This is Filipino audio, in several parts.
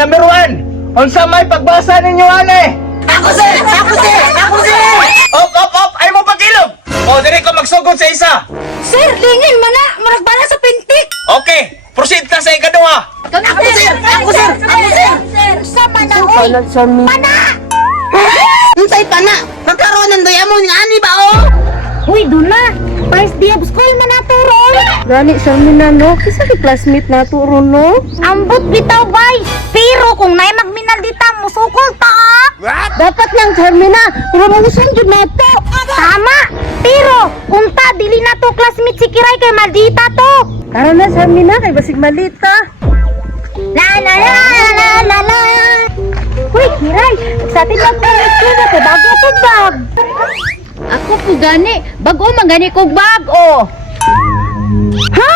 number 1. Unsa may pagbasa ninyo ane? Ako sir! Ako sir! Ako sir! Op! Ay mo pagilog! O, diri ko magsugod sa isa. Sir, lingin mana! Maragbala sa pintik! Okay, proceed ka sa ikaduha. Ako sir! Ako sir! Ako sir! Sa mana, oy! Mana! Unsay pana? Magkaroon ng dayamon nga ani ba oh? Uy, duna! First day of school man nato ron! Gani sa mina no, kisa ki classmate nato ron no. Ambot bitaw bay! Pero kung may magminal dita, musukol ta! Dapat lang sa mina, promotion jud nato. Tama! Pero, unta, dili na to classmate si Kiray kay maldita to! Tara na sa mina kay basig malita. La la la la la la! Uy, Kiray, sa atin lang tayo na kay bago ko bag. Ako po gani, bago magani kog bag oh. Ha?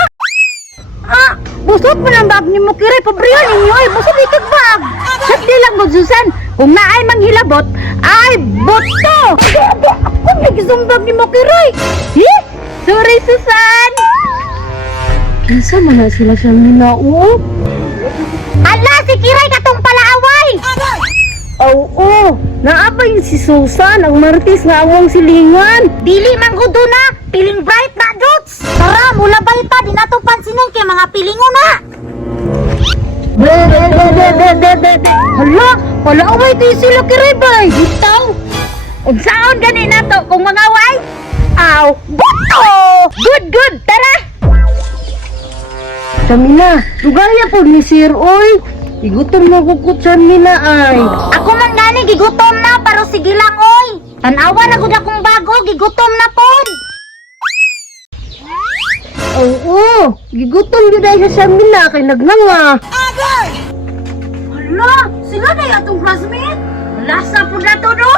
Ah, busot mo ng bag ni mo Kiray, pabriyan ninyo ay busot ikag bag! Sat di lang mo Susan, kung naay manghilabot, ay boto. Ako nagsumbag ni mo Kiray! Eh? Sorry Susan. Kinsa man na sila sa mina oh. Ala, si Kiray katong palaaway! Oo, naabay si Susan, ang martis nga awang silingan. Dili man gudo na, piling bright na dots! Tara, mula ba ita, di na to pansinin kay mga pilingo na! Hala, palaaway kayo sila kiribay. Bitaw. Unsaon gani na to kung mga away? Aw, buto! Good, tara! Samina, lugaya po ni Sir, oy. Igutom na kukut sa mina ay. Ako man gani, gigutom na, pero sige lang oy! Tanawa na gud akong bago, gigutom na pod! Oo, gigutom yun ay sa Samina kay nagnanga. Hala, sila na yatong classmate? Lasa po na to, no?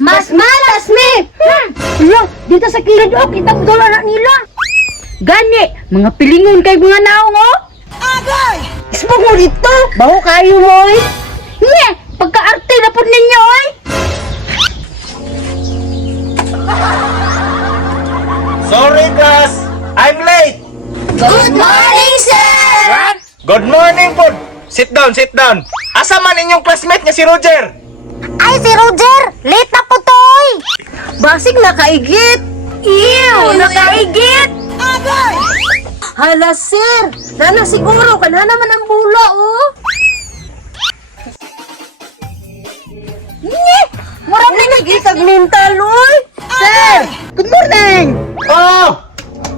Mas malas mi! Hala, dito sa kilid o, kitang dola na nila. Gani, mga pilingon kay mga naong o. Ismo mo dito, baho kayo mo eh. Nye, pagka-arte na po ninyo eh. Sorry class, I'm late. Good morning, sir! Good morning po. Sit down. Asa man inyong classmate nga si Roger? Ay, si Roger! Late na po toy! Basig nakaigit. Ew! Nakaigit! Hala sir, nana siguro, kana naman ang bula oh. Nye! Murang na Nagitag mental oy. Sir, good morning. Oh,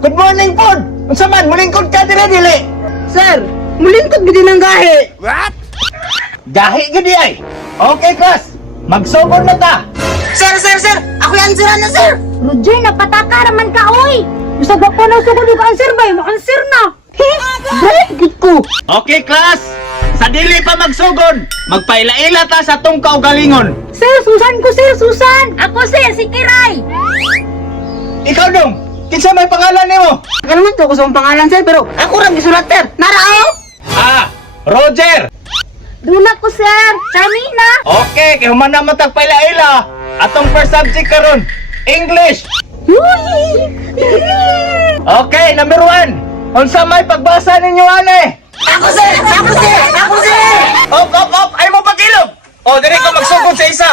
good morning po. Unsa man, mulingkod ka dili. Sir, mulingkod gid ng gahi. Gahi gidi ay. Okay class, magsugod na ta. Sir! Ako yan sir na, sir! Roger, napataka naman ka, oy! Gusto ba po na sugod yung answer ba? Answer na. Break gid ko. Okay class, sa dili pa magsugod, magpaila-ila ta sa tong kaugalingon. Sir, Susan ko sir, Susan. Ako, sir! Si Kiray! Ikaw dong, kinsa may pangalan nimo? Ano man to ko sa pangalan sir, pero ako ra gisulat sir. Narao! Roger. Duna ko sir. Charmina! Okay, kay human na matagpaila-ila. Atong first subject karon, English. Okay, number 1. Unsa may pagbasa ninyo ane? Ako, sir! Op! Ay mo pagilog. O, diri ko magsugod sa isa.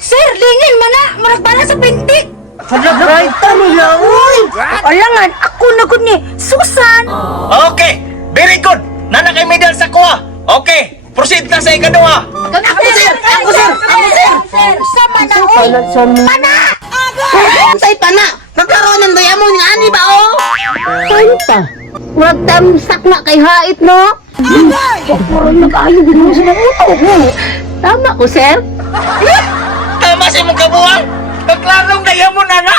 Sir, lingin mana! Maragbala sa pintik! Hala, brighter nila, uy. Alangan, ako na gud ni Susan! Okay, very good. Nana kay medal sa kuha. Okay, proceed na sa ikaduha. Ako, sir! Sama na, oy! Pana! Unsay pana? Magkaroon ng dayamon nga ani ba oh? Saan pa? Wag tamsak na kay hait no? Parang nag-ayo din mo sila uto. Tama ko sir? Tama si mong kabuang. Naglarong na yan mo na nga.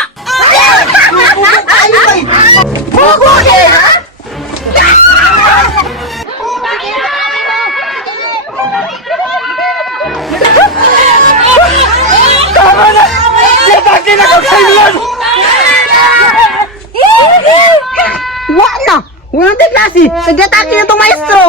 Bugo eh, ha? Tama na. Bakit na kagkailan? Wa na! Walang klase! Naglatake na itong maestro!